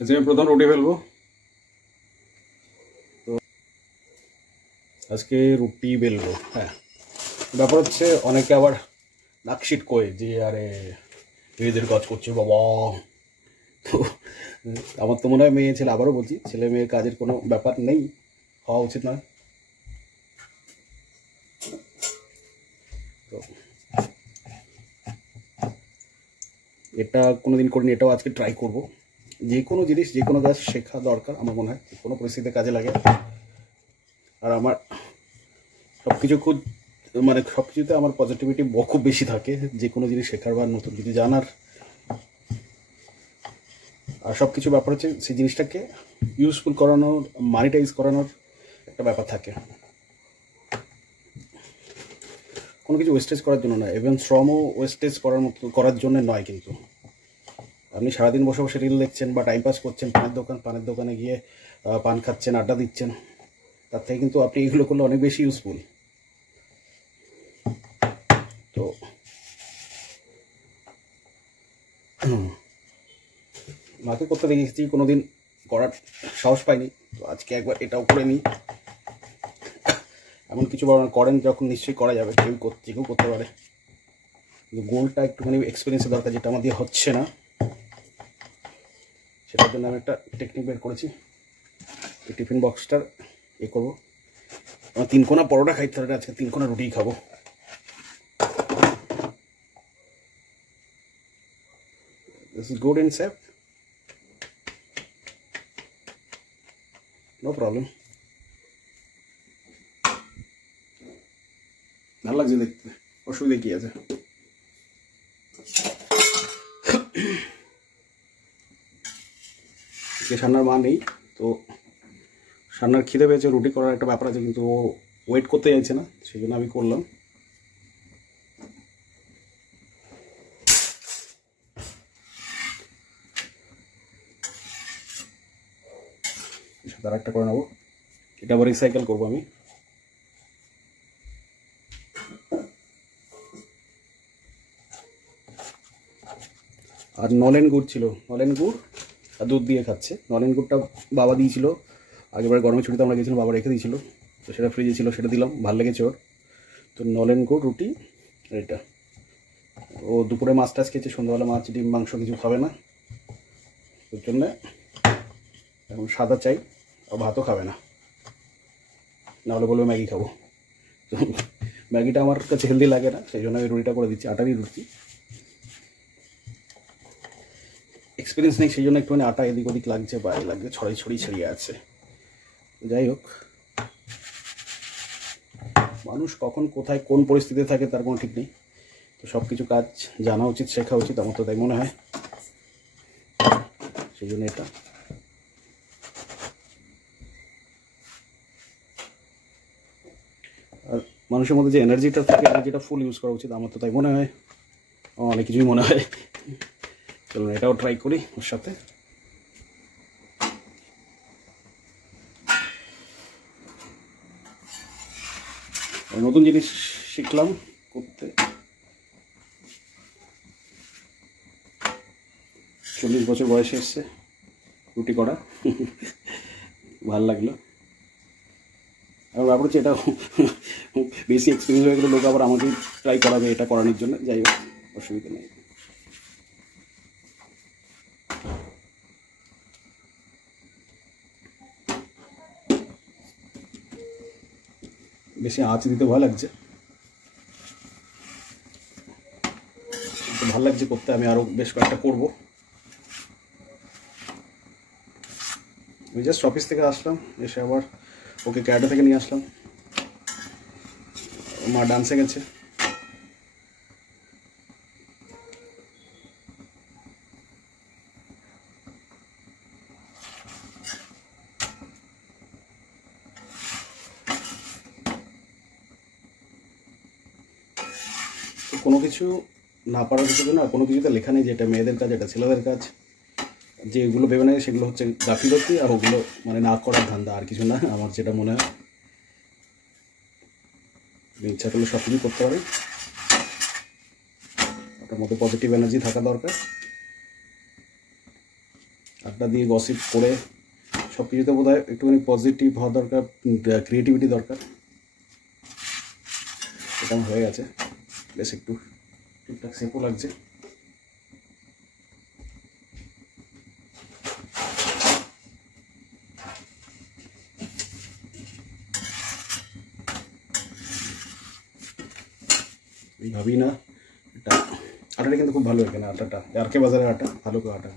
আজকে আমি প্রথম রুটি ফেলবো। তো আজকে রুটি বেলবো। হ্যাঁ, ব্যাপার হচ্ছে অনেকে আবার নাকশিট কয়ে যে আরে মেয়েদের কাজ করছে বাবা। তো আমার তো মনে হয় মেয়ে ছেলে, আবারও বলছি, ছেলে মেয়ের কাজের কোনো ব্যাপার নেই, হওয়া উচিত নয়। তো এটা কোনোদিন করিনি, এটাও আজকে ট্রাই করব। যে কোনো জিনিস, যে কোনো কাজ শেখা দরকার আমার মনে হয়, যে কোনো পরিস্থিতিতে কাজে লাগে। আর আমার সব কিছু খুব মানে সব কিছুতে আমার পজিটিভিটি খুব বেশি থাকে, যে কোনো জিনিস শেখার বা নতুন কিছু জানার। আর সব কিছু ব্যাপার হচ্ছে সেই জিনিসটাকে ইউজফুল করানোর, মানিটাইজ করানোর একটা ব্যাপার থাকে। কোনো কিছু ওয়েস্টেজ করার জন্য নয়, ইভেন শ্রমও ওয়েস্টেজ করার জন্য নয়। কিন্তু আপনি সারাদিন বসে বসে রিল দেখছেন বা টাইম পাস করছেন, পানের দোকানে গিয়ে পান খাচ্ছেন, আড্ডা দিচ্ছেন, তার থেকে কিন্তু আপনি এগুলো করলে অনেক বেশি ইউজফুল। তো মাকে করতে দেখেছি, কোনোদিন করার সাহস পাইনি, তো আজকে একবার এটাও করে নিই। এমন কিছু করেন যখন নিশ্চয়ই করা যাবে, কেউ করতে পারে, কিন্তু গোলটা একটুখানি এক্সপিরিয়েন্সের দরকার, যেটা আমার দিয়ে হচ্ছে না। সেটার জন্য আমি একটা টেকনিক বের করেছি। এই টিফিন বক্সটার করবো, আমার 3 কোনা পরোটা খাইতে হবে, আজকে 3 কোনা রুটিই খাবো। This is good and safe, no problem. ভালো লাগছে দেখতে, অসুবিধা কি আছে? সান্নার মা নেই, তো সান্নার খিদে পেয়েছে, রুটি করার একটা ব্যাপার আছে, কিন্তু ও ওয়েট করতে চাইছে না, সেই জন্য আমি করলাম। তার একটা করে নেবো, এটা আবার রিসাইকেল করবো আমি। আর নলেন গুড় ছিল, নলেন গুড় আর দুধ দিয়ে খাচ্ছে। নলেন গুড়টা বাবা দিয়েছিল আগেরবার, গরমের ছুটিতে আমরা গেছিলাম, বাবা রেখে দিয়েছিল, তো সেটা ফ্রিজে ছিল, সেটা দিলাম, ভালো লেগেছে ওর। তো নলেন গুড় রুটি এটা। ও দুপুরে মাছ টাছ খেয়েছে, সন্ধ্যাবেলা মাছ ডিম মাংস কিছু খাবে না, ওর জন্যে এখন সাদা চাই, আর ভাতও খাবে না, নাহলে বলবে ম্যাগি খাবো। তো ম্যাগিটা আমার কাছে হেলদি লাগে না, সেই জন্য আমি রুটিটা করে দিচ্ছি, আটারই রুটি। এক্সপিরিয়েন্স নেই, সেই জন্য একটুখানি আটা এদিক ওদিক লাগছে, বাইরে লাগছে, ছড়িয়ে আছে। যাই হোক, মানুষ কখন কোথায় কোন পরিস্থিতিতে থাকে তার কোনো ঠিক নেই, তো সব কিছু কাজ জানা উচিত, শেখা উচিত, আমার তো তাই মনে হয়। সেই জন্য এটা আর মানুষের মধ্যে যে এনার্জিটা থাকে, এনার্জিটা ফুল ইউজ করা উচিত, আমার তো তাই মনে হয়। অনেক কিছুই মনে হয়। চলুন এটাও ট্রাই করি ওর সাথে। নতুন জিনিস শিখলাম করতে, 40 বছর বয়সে এসছে রুটি করা, ভাল লাগলো। আর ব্যাপার হচ্ছে এটা বেশি এক্সপিরিয়েন্স হয়ে গেলে লোক আবার আমাকেই ট্রাই করাবে এটা করানোর জন্য। যাই হোক, অসুবিধা নেই। বেশি আঁচ দিতে ভয় লাগছে, ভালো লাগছে করতে, আমি আরও বেশ কয়েকটা করবো। আমি জাস্ট অফিস থেকে আসলাম, এসে আবার ওকে ক্যারাটে থেকে নিয়ে আসলাম, মা ডান্সে গেছে। কোনো কিছু না পারার কিছু না, কোনো কিছুতে লেখা নেই যে এটা মেয়েদের কাজ, এটা ছেলেদের কাজ। যেগুলো ভেবে নেয় সেগুলো হচ্ছে গাফিলতি, আর ওগুলো মানে না করার ধান্দা, আর কিছু না, আমার যেটা মনে হয়। ইচ্ছা করলে সব কিছু করতে পারে, ওটার মধ্যে পজিটিভ এনার্জি থাকা দরকার। আড্ডা দিয়ে গসিপ করে সব কিছুতে বোধ হয় একটুখানি পজিটিভ হওয়া দরকার, ক্রিয়েটিভিটি দরকার। এটা হয়ে গেছে, বেশ একটু ঠিকঠাক সেফও লাগছে। ভাবি না এটা আটাটা কিন্তু খুব ভালো এখানে, আটাটা আর কে বাজারের আটা ভালো করে আটা।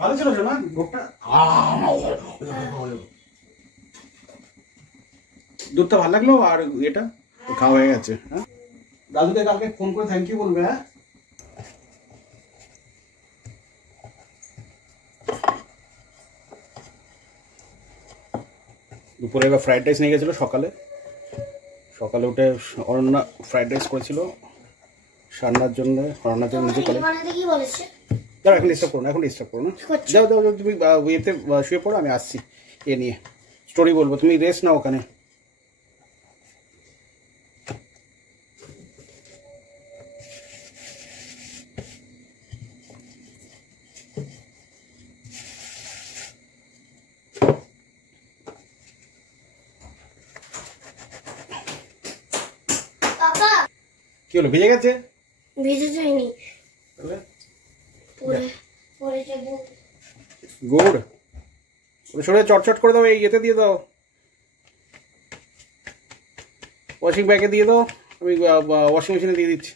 ভালো ছিল না গোপটা, দুধটা ভালো লাগলো। আর এটা খাওয়া হয়ে গেছে। হ্যাঁ, দাদুকে কালকে ফোন করে থ্যাংক ইউ বলবে। হ্যাঁ, দুপুরে এবার ফ্রাইড রাইস নিয়ে গেছিলো। সকালে উঠে অরণ্যা ফ্রাইড রাইস করেছিল রান্নার জন্য। রান্নার জন্য নিজে করে দাঁড়া, এখন ডিস্টার্ব করো না, এখন ডিস্টার্ব করো না। যাও যাও, তুমি ইয়েতে শুয়ে পড়ো, আমি আসছি এ নিয়ে স্টোরি বলবো, তুমি রেস্ট নাও ওখানে। কি হলো, ভিজে গেছে? ভিজে যায়নি, গুড় সরে চটচট করে দাও, এই ইয়েতে দিয়ে দাও, ওয়াশিং ব্যাগে দিয়ে দাও, আমি ওয়াশিং মেশিনে দিয়ে দিচ্ছি।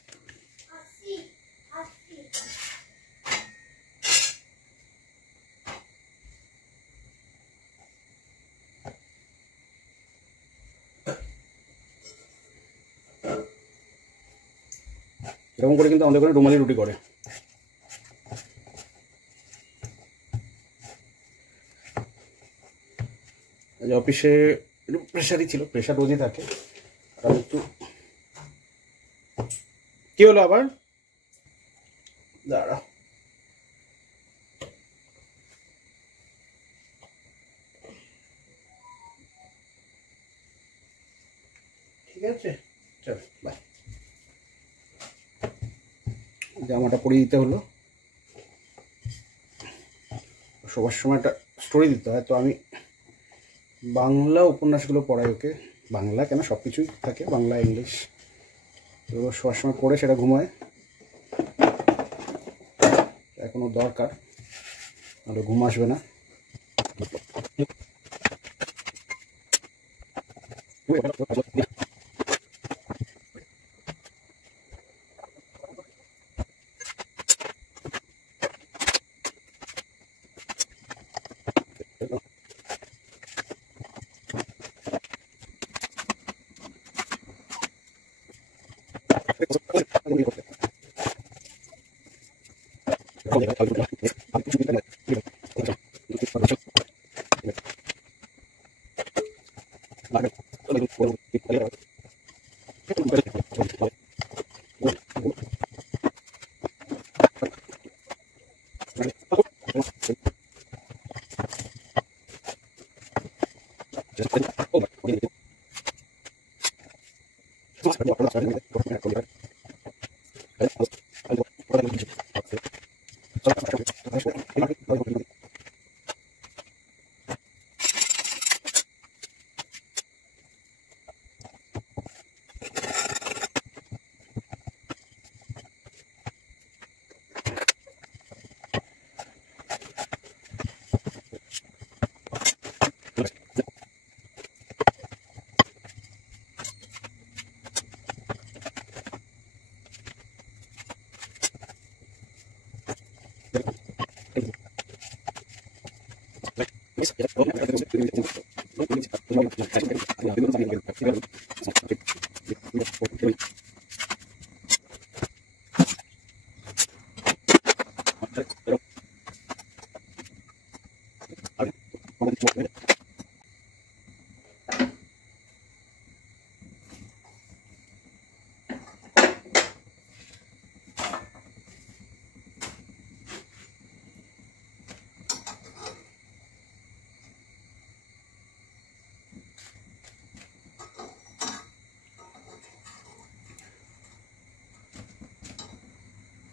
এরকম করে কিন্তু আমাদের ওখানে রুমালি রুটি করে। অফিসে একটু প্রেশারই ছিল, প্রেশার রোজই থাকে। আর একটু কি হলো আবার, দাঁড়া, ঠিক আছে, চল বাই। জামাটা পরিয়ে দিতে হলো, সবার সময় একটা স্টোরি দিতে হয়। তো আমি বাংলা উপন্যাসগুলো পড়াই ওকে, বাংলা কেন সব কিছুই থাকে, বাংলা ইংলিশ। তো সবার সময় পড়ে সেটা ঘুমায়, এখনো দরকার, নাহলে ঘুম আসবে না।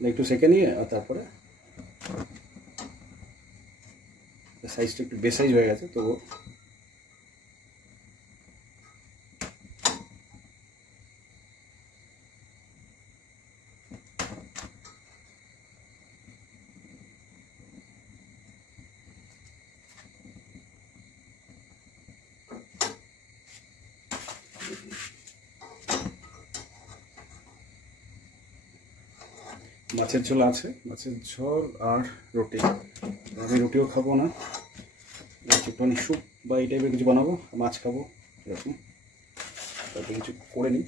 একটু সেঁকে নিয়ে আর তারপরে সাইজটা একটু বেশ সাইজ হয়ে গেছে, তো মাছের ঝোল আছে, মাছের ঝোল আর রুটি। আমি রুটিও খাবো না, একটুখানি স্যুপ বা এই টাইপের কিছু বানাবো, মাছ খাবো, এরকম তারপরে কিছু করে নিই।